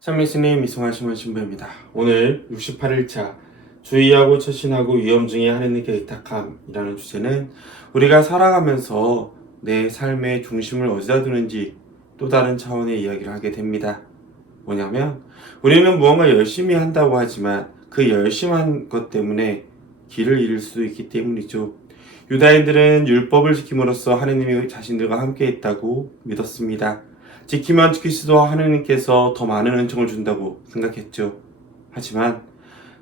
참미스님 미승환 신부입니다. 오늘 68일차 주의하고 처신하고 위험 중에 하느님께 의탁함이라는 주제는 우리가 살아가면서 내 삶의 중심을 어디다 두는지 또 다른 차원의 이야기를 하게 됩니다. 뭐냐면 우리는 무언가 열심히 한다고 하지만 그 열심히 한 것 때문에 길을 잃을 수도 있기 때문이죠. 유다인들은 율법을 지킴으로써 하느님이 자신들과 함께 있다고 믿었습니다. 지키면 지킬수록 하느님께서 더 많은 은총을 준다고 생각했죠. 하지만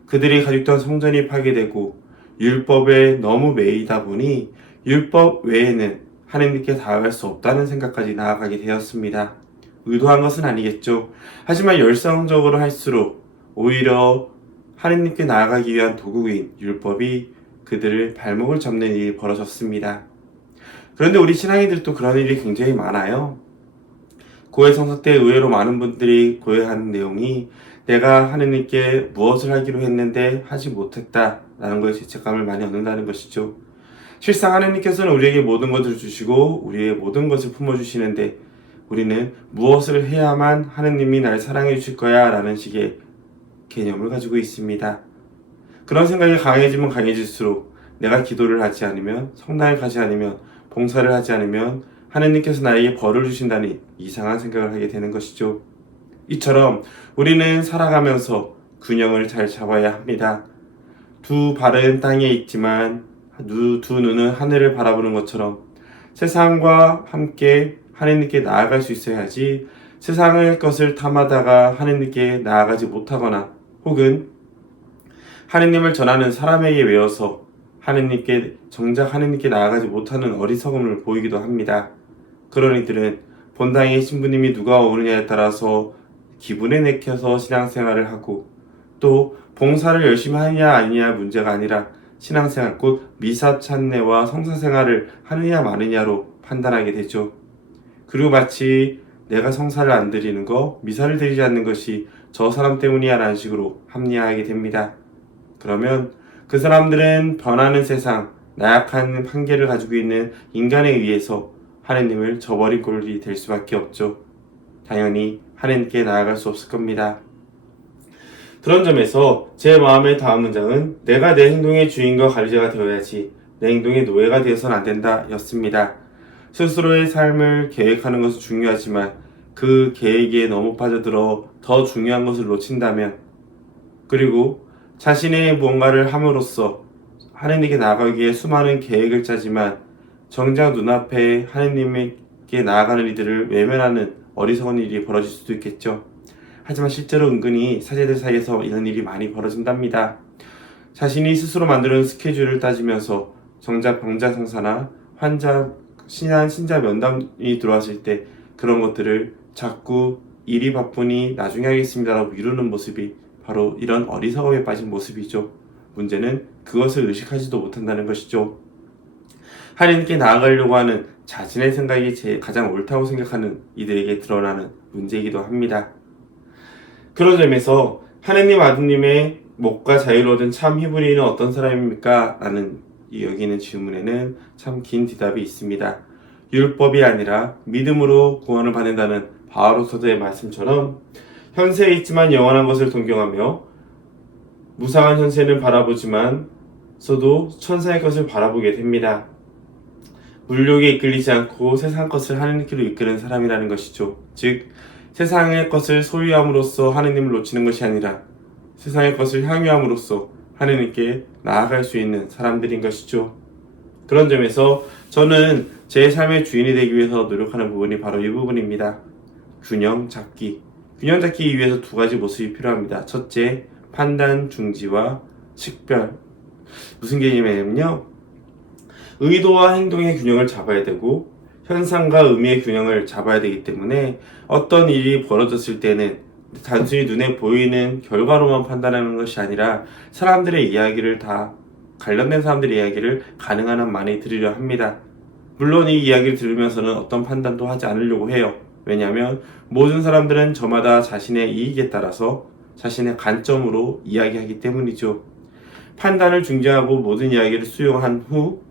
그들이 가졌던 성전이 파괴되고 율법에 너무 매이다 보니 율법 외에는 하느님께 다가갈 수 없다는 생각까지 나아가게 되었습니다. 의도한 것은 아니겠죠. 하지만 열성적으로 할수록 오히려 하느님께 나아가기 위한 도구인 율법이 그들을 발목을 잡는 일이 벌어졌습니다. 그런데 우리 신앙인들도 그런 일이 굉장히 많아요. 고해 성서 때 의외로 많은 분들이 고해하는 내용이 내가 하느님께 무엇을 하기로 했는데 하지 못했다 라는 것에 죄책감을 많이 얻는다는 것이죠. 실상 하느님께서는 우리에게 모든 것을 주시고 우리의 모든 것을 품어주시는데 우리는 무엇을 해야만 하느님이 날 사랑해 주실 거야 라는 식의 개념을 가지고 있습니다. 그런 생각이 강해지면 강해질수록 내가 기도를 하지 않으면, 성당에 가지 않으면, 봉사를 하지 않으면 하느님께서 나에게 벌을 주신다니 이상한 생각을 하게 되는 것이죠. 이처럼 우리는 살아가면서 균형을 잘 잡아야 합니다. 두 발은 땅에 있지만 두 눈은 하늘을 바라보는 것처럼 세상과 함께 하느님께 나아갈 수 있어야지 세상의 것을 탐하다가 하느님께 나아가지 못하거나 혹은 하느님을 전하는 사람에게 외워서 정작 하느님께 나아가지 못하는 어리석음을 보이기도 합니다. 그런 이들은 본당의 신부님이 누가 오느냐에 따라서 기분에 내켜서 신앙생활을 하고 또 봉사를 열심히 하느냐 아니냐 문제가 아니라 신앙생활 곧 미사 찬례와 성사생활을 하느냐 마느냐로 판단하게 되죠. 그리고 마치 내가 성사를 안 드리는 거, 미사를 드리지 않는 것이 저 사람 때문이야 라는 식으로 합리화하게 됩니다. 그러면 그 사람들은 변하는 세상, 나약한 한계를 가지고 있는 인간에 의해서 하느님을 저버린 꼴이 될 수밖에 없죠. 당연히 하느님께 나아갈 수 없을 겁니다. 그런 점에서 제 마음의 다음 문장은 내가 내 행동의 주인과 관리자가 되어야지 내 행동의 노예가 되어서는 안 된다 였습니다. 스스로의 삶을 계획하는 것은 중요하지만 그 계획에 너무 빠져들어 더 중요한 것을 놓친다면 그리고 자신의 무언가를 함으로써 하느님께 나아가기 위해 수많은 계획을 짜지만 정작 눈앞에 하느님께 나아가는 이들을 외면하는 어리석은 일이 벌어질 수도 있겠죠. 하지만 실제로 은근히 사제들 사이에서 이런 일이 많이 벌어진답니다. 자신이 스스로 만드는 스케줄을 따지면서 정작 병자 성사나 환자, 신자 면담이 들어왔을 때 그런 것들을 자꾸 일이 바쁘니 나중에 하겠습니다라고 미루는 모습이 바로 이런 어리석음에 빠진 모습이죠. 문제는 그것을 의식하지도 못한다는 것이죠. 하느님께 나아가려고 하는 자신의 생각이 가장 옳다고 생각하는 이들에게 드러나는 문제이기도 합니다. 그런 점에서 하느님 아드님의 목과 자유를 얻은 참 히브리인은 어떤 사람입니까? 라는 여기는 질문에는 참 긴 대답이 있습니다. 율법이 아니라 믿음으로 구원을 받는다는 바오로 사도의 말씀처럼 현세에 있지만 영원한 것을 동경하며 무상한 현세는 바라보지만서도 천사의 것을 바라보게 됩니다. 물욕에 이끌리지 않고 세상 것을 하느님께로 이끄는 사람이라는 것이죠. 즉 세상의 것을 소유함으로써 하느님을 놓치는 것이 아니라 세상의 것을 향유함으로써 하느님께 나아갈 수 있는 사람들인 것이죠. 그런 점에서 저는 제 삶의 주인이 되기 위해서 노력하는 부분이 바로 이 부분입니다. 균형 잡기 위해서 두 가지 모습이 필요합니다. 첫째, 판단 중지와 식별. 무슨 개념이냐면요. 의도와 행동의 균형을 잡아야 되고 현상과 의미의 균형을 잡아야 되기 때문에 어떤 일이 벌어졌을 때는 단순히 눈에 보이는 결과로만 판단하는 것이 아니라 관련된 사람들의 이야기를 가능한 한 많이 들으려 합니다. 물론 이 이야기를 들으면서는 어떤 판단도 하지 않으려고 해요. 왜냐하면 모든 사람들은 저마다 자신의 이익에 따라서 자신의 관점으로 이야기하기 때문이죠. 판단을 중지하고 모든 이야기를 수용한 후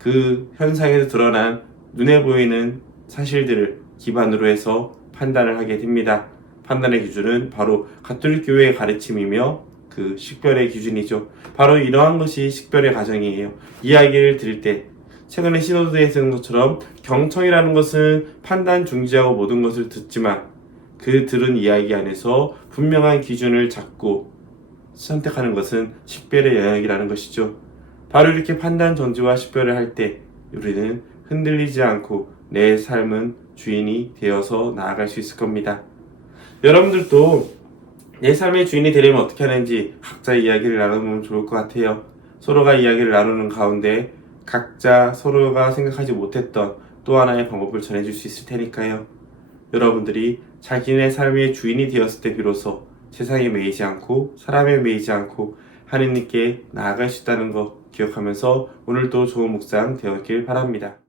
그 현상에서 드러난 눈에 보이는 사실들을 기반으로 해서 판단을 하게 됩니다. 판단의 기준은 바로 가톨릭 교회의 가르침이며 그 식별의 기준이죠. 바로 이러한 것이 식별의 과정이에요. 이야기를 드릴 때 최근에 시노드에 쓰는 것처럼 경청이라는 것은 판단 중지하고 모든 것을 듣지만 그 들은 이야기 안에서 분명한 기준을 잡고 선택하는 것은 식별의 영역이라는 것이죠. 바로 이렇게 판단 전지와 식별을 할 때 우리는 흔들리지 않고 내 삶은 주인이 되어서 나아갈 수 있을 겁니다. 여러분들도 내 삶의 주인이 되려면 어떻게 하는지 각자 이야기를 나누면 좋을 것 같아요. 서로가 이야기를 나누는 가운데 각자 서로가 생각하지 못했던 또 하나의 방법을 전해줄 수 있을 테니까요. 여러분들이 자기네 삶의 주인이 되었을 때 비로소 세상에 매이지 않고 사람에 매이지 않고 하느님께 나아갈 수 있다는 거 기억하면서 오늘도 좋은 묵상 되었길 바랍니다.